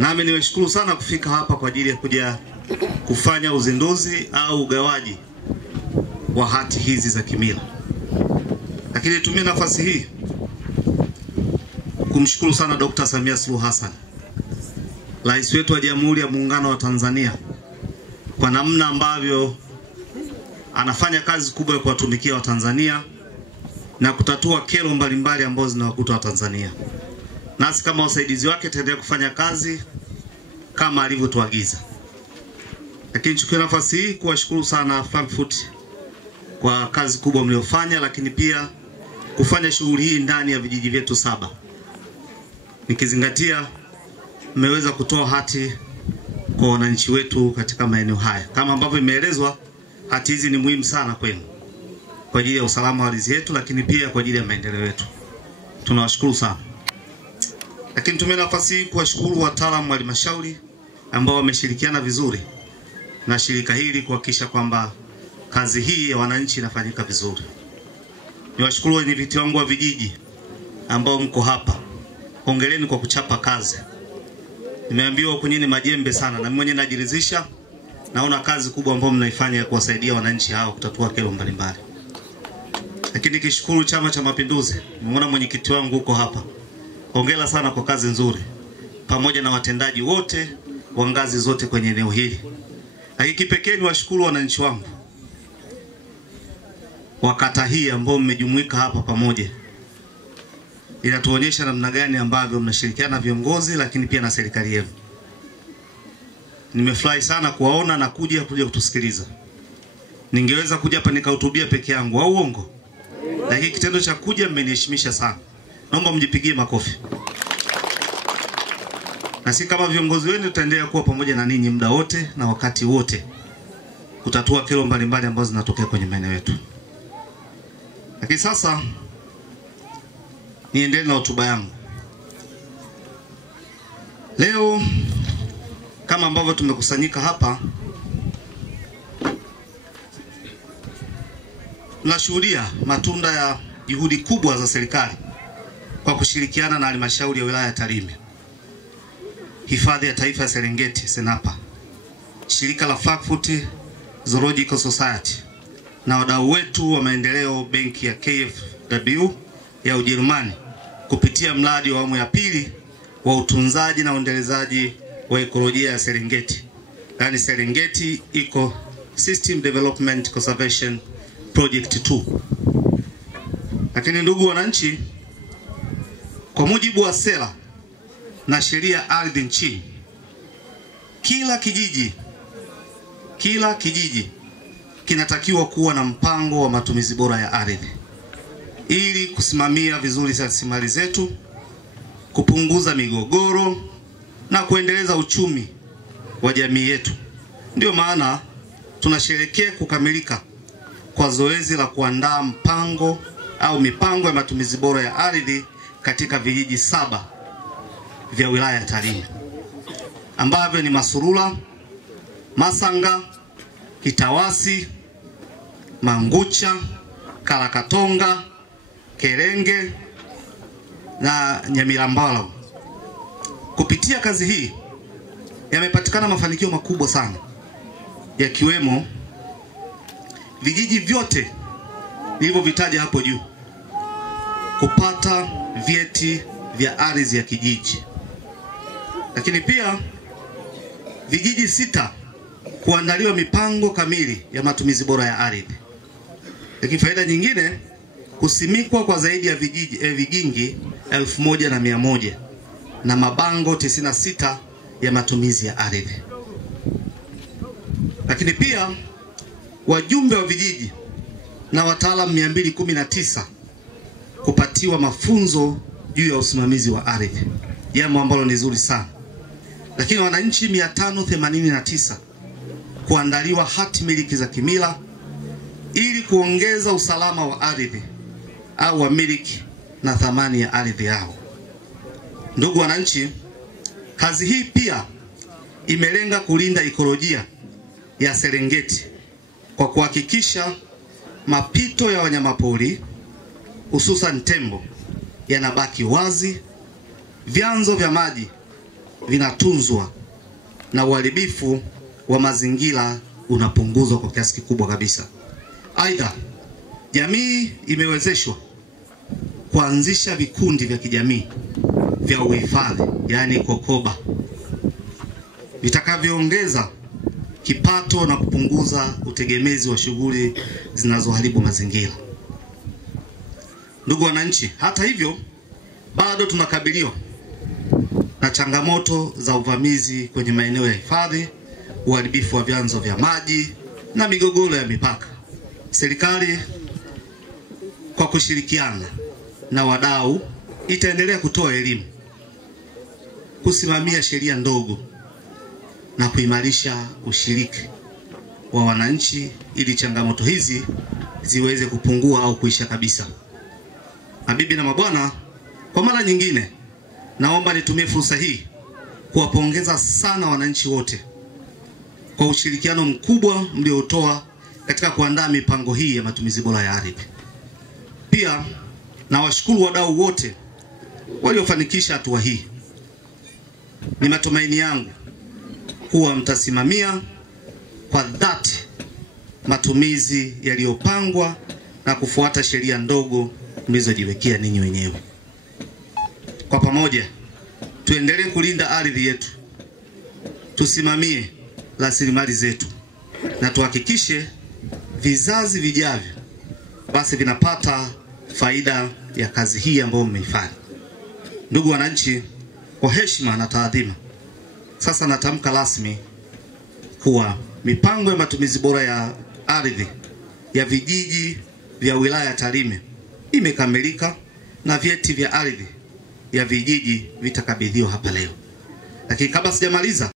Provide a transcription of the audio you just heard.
Nami niwashukuru sana kufika hapa kwa ajili ya kuja kufanya uzinduzi au ugawaji wa hati hizi za kimila. Lakini nitumie nafasi hii kumshukuru sana Dr. Samia Suluhu Hassan, Rais wetu wa Jamhuri ya Muungano wa Tanzania, kwa namna ambavyo anafanya kazi kubwa ya kuwatumikia Watanzania na kutatua kero mbalimbali ambazo zinawakuta Watanzania. Nasi kama wasaidizi wake tutaendelea kufanya kazi kama alivyotuagiza. Lakini nichukue nafasi hii kuwashukuru sana Frankfurt kwa kazi kubwa mliofanya, lakini pia kufanya shughuli hii ndani ya vijiji vyetu 7. Nikizingatia mmeweza kutoa hati kwa wananchi wetu katika maeneo haya. Kama ambavyo imeelezwa, hati hizi ni muhimu sana kwenu kwa ajili ya usalama wa ardhi yetu, lakini pia kwa ajili ya maendeleo yetu. Tunawashukuru sana. Lakini tumia nafasi hii kuwashukuru wataalamu wa halmashauri ambao wameshirikiana vizuri na shirika hili kuhakikisha kwamba kazi hii ya wananchi inafanyika vizuri. Niwashukuru wenyeviti wangu wa vijiji ambao mko hapa. Hongereni kwa kuchapa kazi. Nimeambiwa kwenye ni majembe sana, na mimi mwenyewe najiridhisha. Naona kazi kubwa ambayo mnaifanya ya kuwasaidia wananchi hao kutatua kero mbalimbali. Lakini nikishukuru Chama cha Mapinduzi, nimeona mwenyekiti wangu huko hapa. Hongera sana kwa kazi nzuri, pamoja na watendaji wote wa ngazi zote kwenye eneo hili. Lakini kipekee niwashukuru wananchi wangu wa kata hii ambao mmejumuika hapa pamoja. Inatuonyesha namna gani ambavyo mnashirikiana viongozi, lakini pia na serikali yenu. Nimefurahi sana kuwaona na kuja kutusikiliza. Ningeweza kuja hapa nikahutubia peke yangu au uongo? Lakini kitendo cha kuja mmeniheshimisha sana. Naomba mjipigie makofi. Na sisi kama viongozi wenu tutaendelea kuwa pamoja na ninyi muda wote na wakati wote kutatua kero mbalimbali ambazo zinatokea kwenye maeneo yetu. Lakini sasa niendelee na hotuba yangu. Leo kama ambavyo tumekusanyika hapa, tunashuhudia matunda ya juhudi kubwa za serikali kwa kushirikiana na halmashauri ya wilaya ya Tarime, Hifadhi ya Taifa ya Serengeti Senapa, shirika la Frankfurt Zoological Society na wadau wetu wa maendeleo, benki ya KfW ya Ujerumani, kupitia mradi wa awamu ya pili wa utunzaji na uendelezaji wa ekolojia ya Serengeti, yani Serengeti Ecosystem Development Conservation Project 2. Lakini ndugu wananchi, kwa mujibu wa sera na sheria ardhi nchini, kila kijiji kinatakiwa kuwa na mpango wa matumizi bora ya ardhi ili kusimamia vizuri rasilimali zetu, kupunguza migogoro na kuendeleza uchumi wa jamii yetu. Ndio maana tunasherehekea kukamilika kwa zoezi la kuandaa mpango au mipango ya matumizi bora ya ardhi katika vijiji 7 vya wilaya ya Tarime, ambavyo ni Masurula, Masanga, Kitawasi, Mangucha, Kalakatonga, Kerenge na Nyamirambala. Kupitia kazi hii yamepatikana mafanikio makubwa sana, yakiwemo vijiji vyote nilivyovitaja hapo juu kupata vyeti vya ardhi ya kijiji, lakini pia vijiji 6 kuandaliwa mipango kamili ya matumizi bora ya ardhi. Lakini faida nyingine, kusimikwa kwa zaidi ya vigingi 1100 na mabango 96 ya matumizi ya ardhi. Lakini pia wajumbe wa vijiji na wataalamu 219 kupatiwa mafunzo juu ya usimamizi wa ardhi, jambo ambalo ni zuri sana. Lakini wananchi 589 kuandaliwa hati miliki za kimila ili kuongeza usalama wa ardhi au wamiliki na thamani ya ardhi yao. Ndugu wananchi, kazi hii pia imelenga kulinda ekolojia ya Serengeti kwa kuhakikisha mapito ya wanyamapori hususan tembo yanabaki wazi, vyanzo vya maji vinatunzwa na uharibifu wa mazingira unapunguzwa kwa kiasi kikubwa kabisa. Aidha, jamii imewezeshwa kuanzisha vikundi vya kijamii vya uhifadhi, yani kokoba, vitakavyoongeza kipato na kupunguza utegemezi wa shughuli zinazoharibu mazingira. Ndugu wananchi, hata hivyo bado tunakabiliwa na changamoto za uvamizi kwenye maeneo ya hifadhi, uharibifu wa vyanzo vya maji na migogoro ya mipaka. Serikali kwa kushirikiana na wadau itaendelea kutoa elimu, kusimamia sheria ndogo na kuimarisha ushiriki wa wananchi ili changamoto hizi ziweze kupungua au kuisha kabisa. Mabibi na mabwana, kwa mara nyingine naomba nitumie fursa hii kuwapongeza sana wananchi wote kwa ushirikiano mkubwa mliotoa katika kuandaa mipango hii ya matumizi bora ya ardhi. Pia nawashukuru wadau wote waliofanikisha hatua hii. Ni matumaini yangu kuwa mtasimamia kwa dhati matumizi yaliyopangwa na kufuata sheria ndogo mlizojiwekea ninyi wenyewe. Kwa pamoja tuendelee kulinda ardhi yetu, tusimamie rasilimali zetu na tuhakikishe vizazi vijavyo basi vinapata faida ya kazi hii ambayo mmeifanya. Ndugu wananchi, kwa heshima na taadhima, sasa natamka rasmi kuwa mipango ya matumizi bora ya ardhi ya vijiji vya wilaya ya Tarime imekamilika na vyeti vya ardhi ya vijiji vitakabidhiwa hapa leo. Lakini kabla sijamaliza,